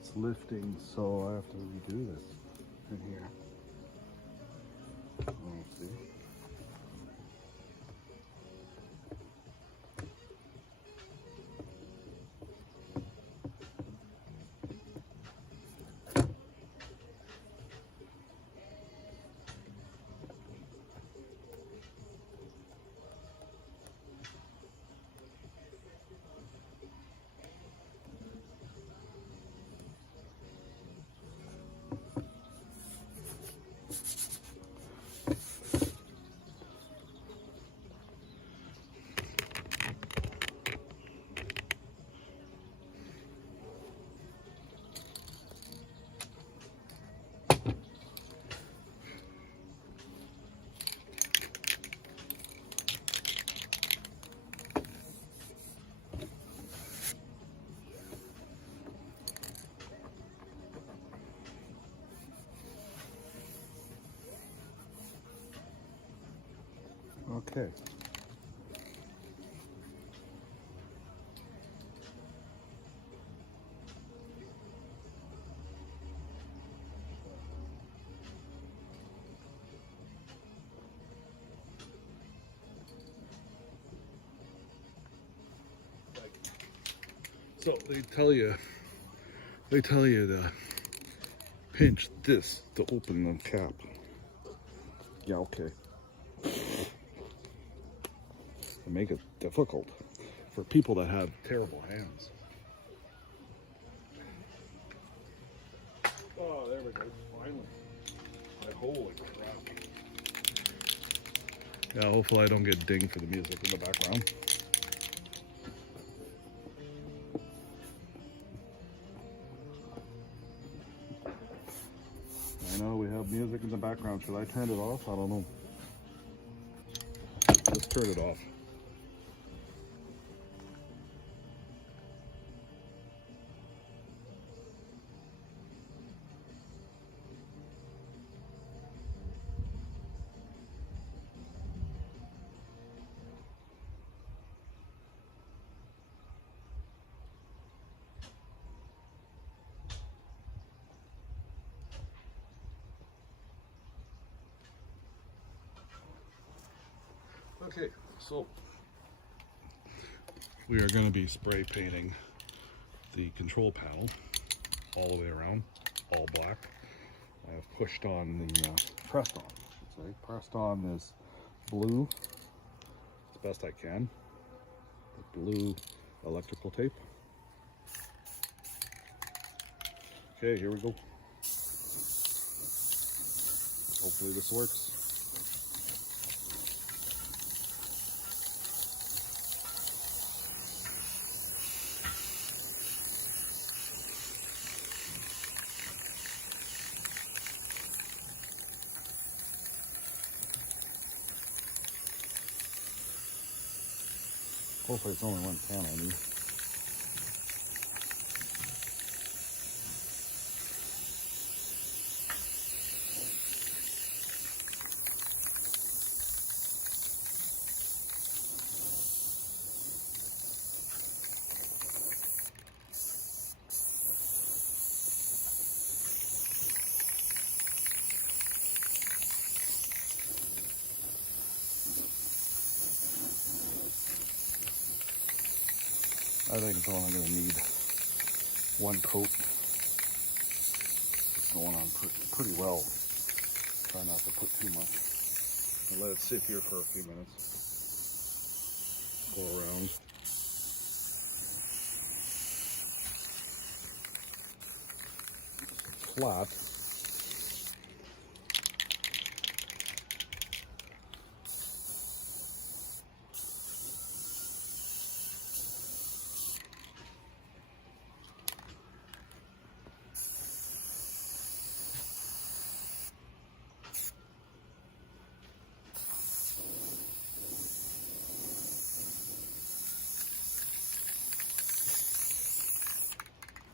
it's lifting, so I have to redo this in here. Let's see. Okay. So they tell you to pinch this to open the cap. Yeah, okay. To make it difficult for people that have terrible hands. Oh, there we go. Finally. Holy crap. Yeah, hopefully I don't get dinged for the music in the background. I know we have music in the background. Should I turn it off? I don't know. Let's turn it off. Okay, so we are going to be spray painting the control panel all the way around, all black. I have pushed on the, pressed on, I should say. Pressed on this blue, as best I can, the blue electrical tape. Okay, here we go. Hopefully this works. Hopefully it's only one pan I need. I think it's only going to need one coat. It's going on pretty well. Try not to put too much. And let it sit here for a few minutes. Go around. Flat.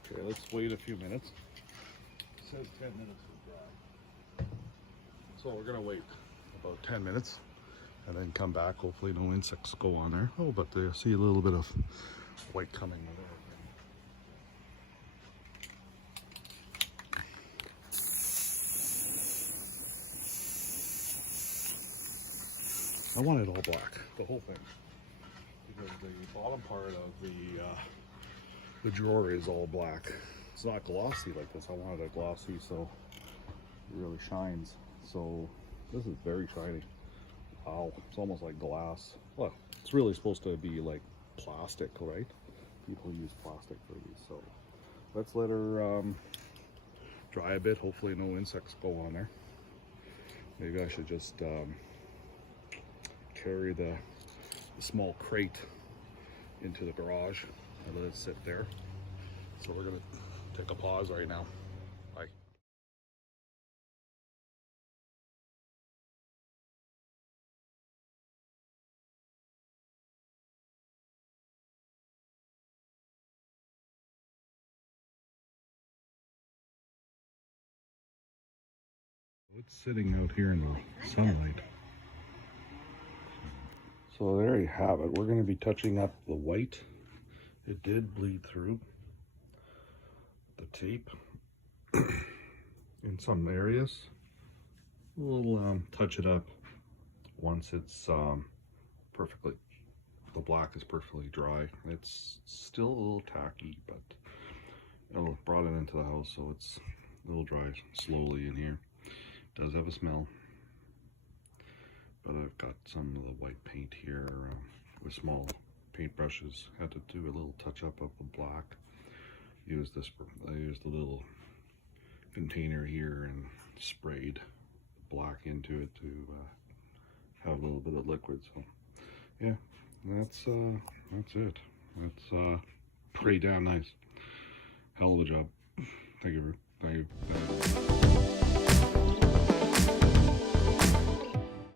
Okay, let's wait a few minutes. It says 10 minutes to dry. So we're gonna wait about 10 minutes and then come back. Hopefully no insects go on there. Oh, but I see a little bit of white coming with I want it all black, the whole thing, because the bottom part of the drawer is all black. It's not glossy like this. I wanted it glossy so it really shines. So this is very shiny. Wow, it's almost like glass. Well, it's really supposed to be like plastic, right? People use plastic for these. So let's let her dry a bit. Hopefully no insects go on there. Maybe I should just carry the small crate into the garage and let it sit there. So we're gonna take a pause right now. Bye. It's sitting out here in the sunlight. So there you have it. We're going to be touching up the white. It did bleed through the tape in some areas. We'll touch it up once it's perfectly, the black is perfectly dry. It's still a little tacky, but I brought it into the house, so it's a little dry slowly in here. It does have a smell, but I've got some of the white paint here with small paintbrushes. Had to do a little touch up of the black. I used a little container here and sprayed black into it to have a little bit of liquid. So yeah, that's it. That's pretty damn nice. Hell of a job. Thank you.